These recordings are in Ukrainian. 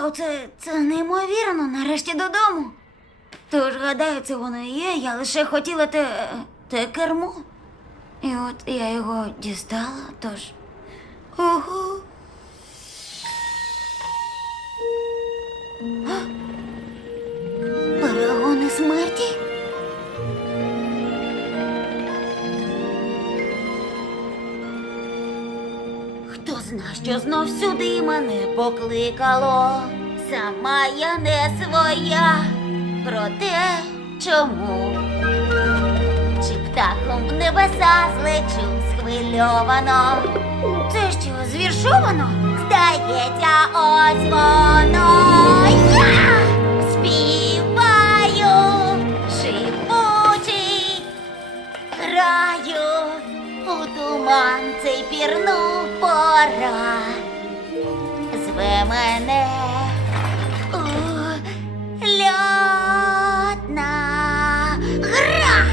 Вау, це, це неймовірно, нарешті додому. Тож, гадаю, це воно і є. Я лише хотіла те, те кермо. І от я його дістала, тож. Ого. Хто зна, що знов сюди мене покликало? Сама я не своя. Проте чому? Чи птахом в небеса злечу схвильовано? Це що, звіршовано? Здається, ось воно я туман пірну пора. Зве мене у льотна гра.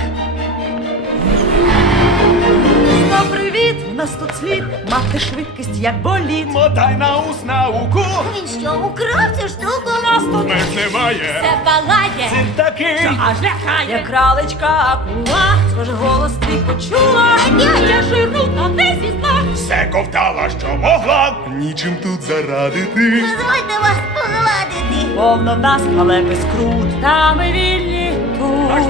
Ну, привіт! Нас тут слід мати швидкість, як боліт. Мотай на ус науку, Він що, украв цю штуку? Нас тут меж немає. все палає, Він такий. аж лякає. Як кралечка акула, схоже, голос твій почула. Я зізна. Все ковтала, що могла. Нічим тут зарадити. Дозвольте вас погладити. Повно нас, але без крут. Та ми вільні тут. Аж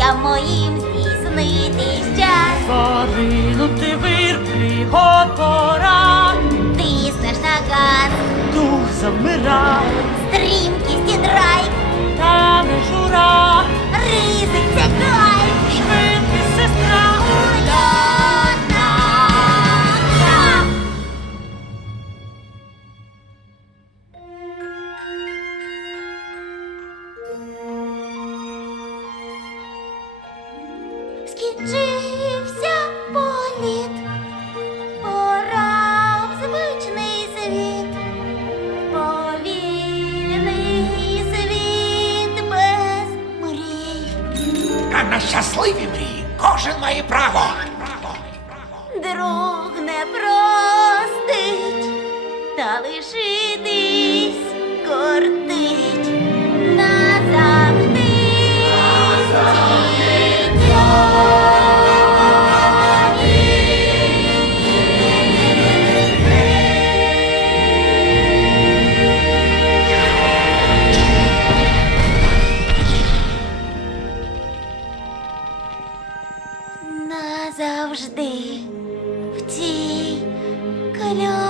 Мрія моїм здійснитись час. ти вир приготора. Тиснеш на газ, Дух завмира, Скінчився політ, пора в звичний світ, повільний світ без мрій. А на щасливі мрії кожен має право. Друг не простить, та лишитись Назавжди в тій кльовій